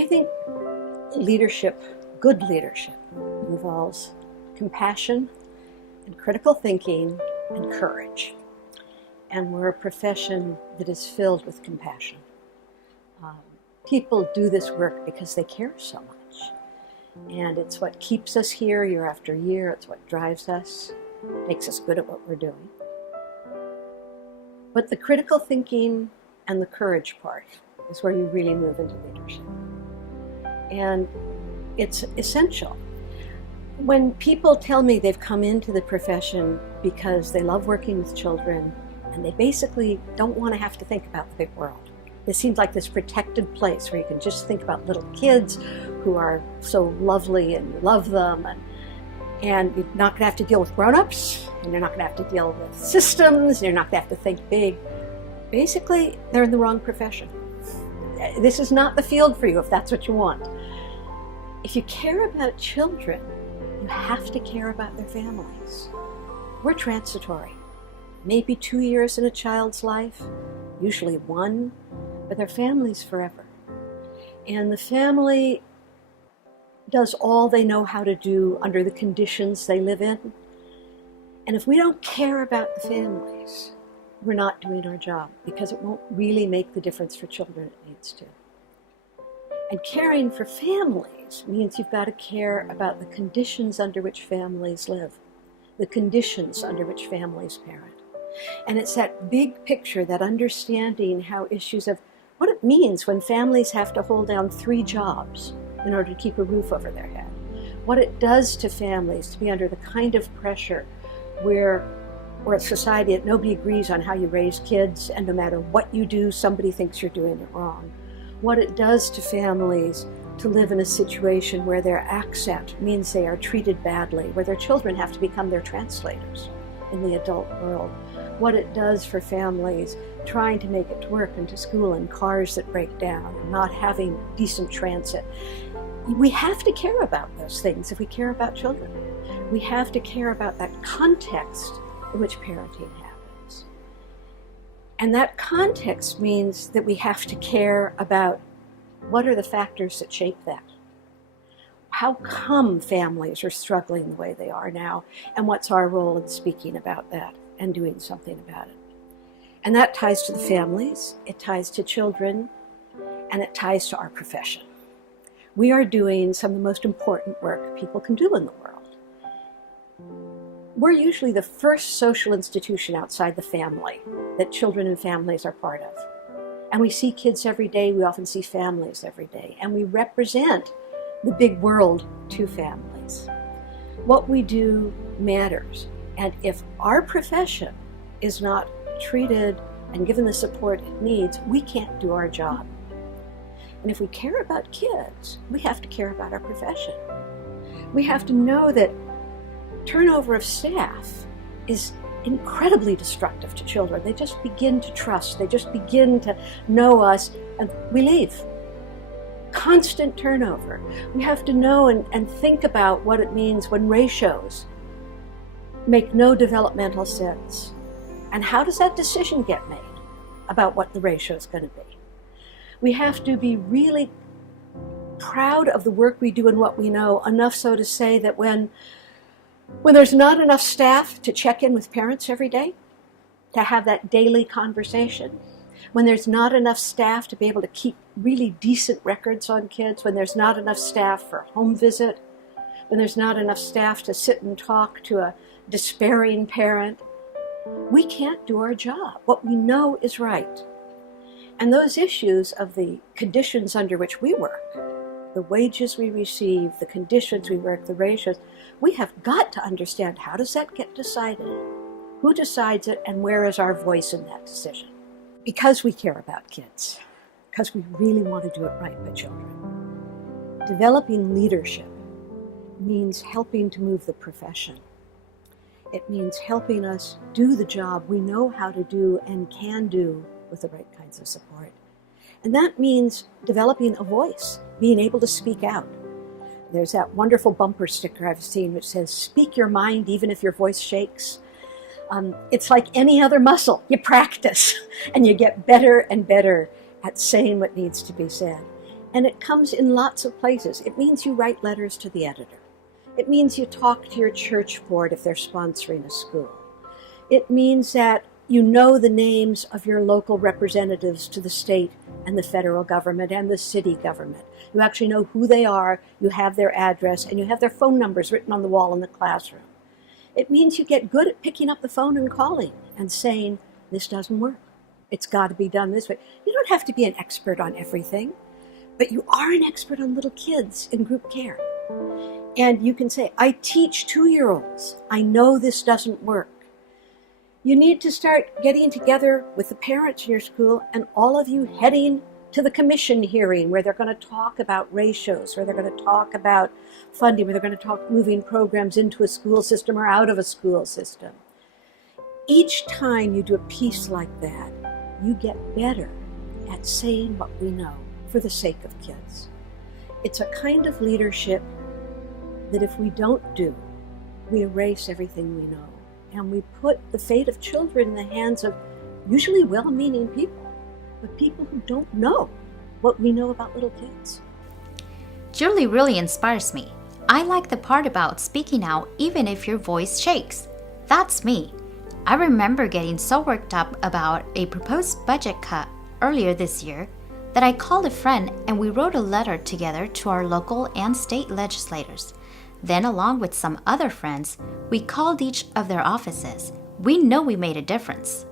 I think leadership, good leadership, involves compassion and critical thinking and courage. And we're a profession that is filled with compassion. People do this work because they care so much. And it's what keeps us here year after year. It's what drives us, makes us good at what we're doing. But the critical thinking and the courage part is where you really move into leadership. And it's essential. When people tell me they've come into the profession because they love working with children and they basically don't want to have to think about the big world. It seems like this protected place where you can just think about little kids who are so lovely and you love them, and you're not going to have to deal with grown-ups, and you're not going to have to deal with systems, and you're not going to have to think big. Basically, they're in the wrong profession. This is not the field for you if that's what you want. If you care about children, you have to care about their families. We're transitory. Maybe 2 years in a child's life, usually 1, but their family's forever. And the family does all they know how to do under the conditions they live in. And if we don't care about the families, we're not doing our job, because it won't really make the difference for children it needs to. And caring for families means you've got to care about the conditions under which families live, the conditions under which families parent. And it's that big picture, that understanding how issues of what it means when families have to hold down 3 jobs in order to keep a roof over their head. What it does to families to be under the kind of pressure where a society that nobody agrees on how you raise kids, and no matter what you do, somebody thinks you're doing it wrong. What it does to families to live in a situation where their accent means they are treated badly, where their children have to become their translators in the adult world. What it does for families trying to make it to work and to school in cars that break down and not having decent transit. We have to care about those things if we care about children. We have to care about that context in which parenting happens. And that context means that we have to care about what are the factors that shape that. How come families are struggling the way they are now, and what's our role in speaking about that and doing something about it? And that ties to the families, it ties to children, and it ties to our profession. We are doing some of the most important work people can do in the world. We're usually the first social institution outside the family that children and families are part of. And we see kids every day, we often see families every day, and we represent the big world to families. What we do matters, and if our profession is not treated and given the support it needs, we can't do our job. And if we care about kids, we have to care about our profession. We have to know that turnover of staff is incredibly destructive to children. They just begin to trust, they just begin to know us, and we leave. Constant turnover. We have to know and think about what it means when ratios make no developmental sense. And how does that decision get made about what the ratio is going to be? We have to be really proud of the work we do and what we know, enough so to say that when there's not enough staff to check in with parents every day, to have that daily conversation, when there's not enough staff to be able to keep really decent records on kids, when there's not enough staff for a home visit, when there's not enough staff to sit and talk to a despairing parent, we can't do our job. What we know is right. And those issues of the conditions under which we work, the wages we receive, the conditions we work, the ratios, we have got to understand, how does that get decided? Who decides it, and where is our voice in that decision? Because we care about kids, because we really want to do it right by children. Developing leadership means helping to move the profession. It means helping us do the job we know how to do and can do with the right kinds of support. And that means developing a voice, being able to speak out. There's that wonderful bumper sticker I've seen which says, "Speak your mind even if your voice shakes." It's like any other muscle. You practice and you get better and better at saying what needs to be said. And it comes in lots of places. It means you write letters to the editor. It means you talk to your church board if they're sponsoring a school. It means that you know the names of your local representatives to the state and the federal government and the city government. You actually know who they are, you have their address, and you have their phone numbers written on the wall in the classroom. It means you get good at picking up the phone and calling and saying, this doesn't work. It's got to be done this way. You don't have to be an expert on everything, but you are an expert on little kids in group care. And you can say, I teach 2-year-olds. I know this doesn't work. You need to start getting together with the parents in your school and all of you heading to the commission hearing where they're going to talk about ratios, where they're going to talk about funding, where they're going to talk moving programs into a school system or out of a school system. Each time you do a piece like that, you get better at saying what we know for the sake of kids. It's a kind of leadership that if we don't do, we erase everything we know. And we put the fate of children in the hands of usually well-meaning people, but people who don't know what we know about little kids. Julie really inspires me. I like the part about speaking out even if your voice shakes. That's me. I remember getting so worked up about a proposed budget cut earlier this year that I called a friend and we wrote a letter together to our local and state legislators. Then, along with some other friends, we called each of their offices. We know we made a difference.